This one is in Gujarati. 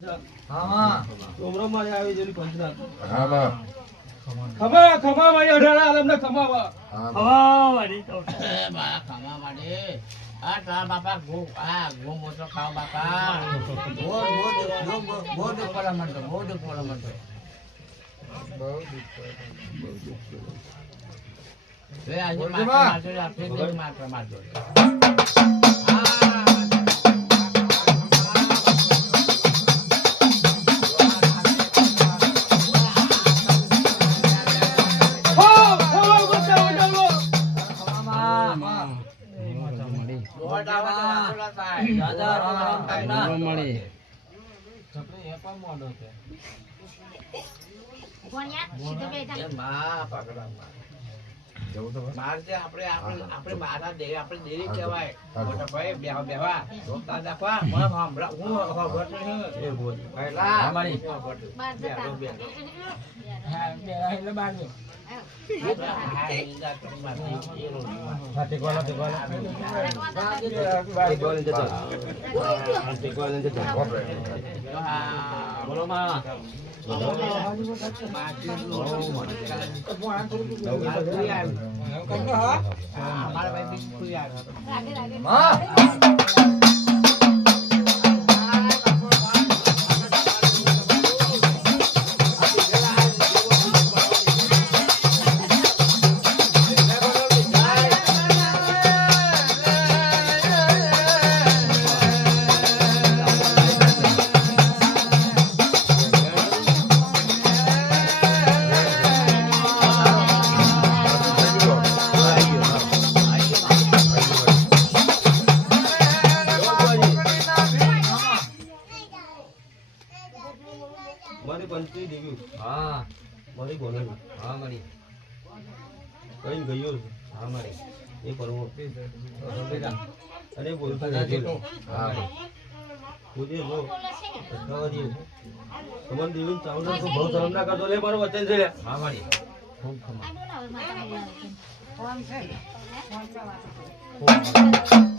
હા ઉમરો મારે આવી જેલી પંચનાથ હા બા ખમા ખમા ભાઈ અઢારા આલમને ખમાવા ખવા વાળી તો બા ખાવા માટે આ તારા બાપા ગો મોટો ખાવ બાપા બહુ દુઃખ પડે મને તો બહુ દુઃખ પડે મને તો આજે મારજો મારા દેવી આપણે દેવી કહેવાય મોટા ભાઈ બેવા બેવા રોકતા દાખવા મને સાંભળા હું ખબર નહીં એ બોલ પહેલા અમારી એટલે બાર બોલો માં અમારા ભાઈ બિલકુલ યાર મારી પંચી દેવી હા મારી ગોલન હા મારી કઈ ગયો હા મારી એ પરવો અરે બોલતો હા બોલે લો અઠવાડિયે તમને દેવી ચાવલ તો બહુ શરમ ના કરતો લે મારો વચન છે હા મારી ખૂબ ખમા I don't know.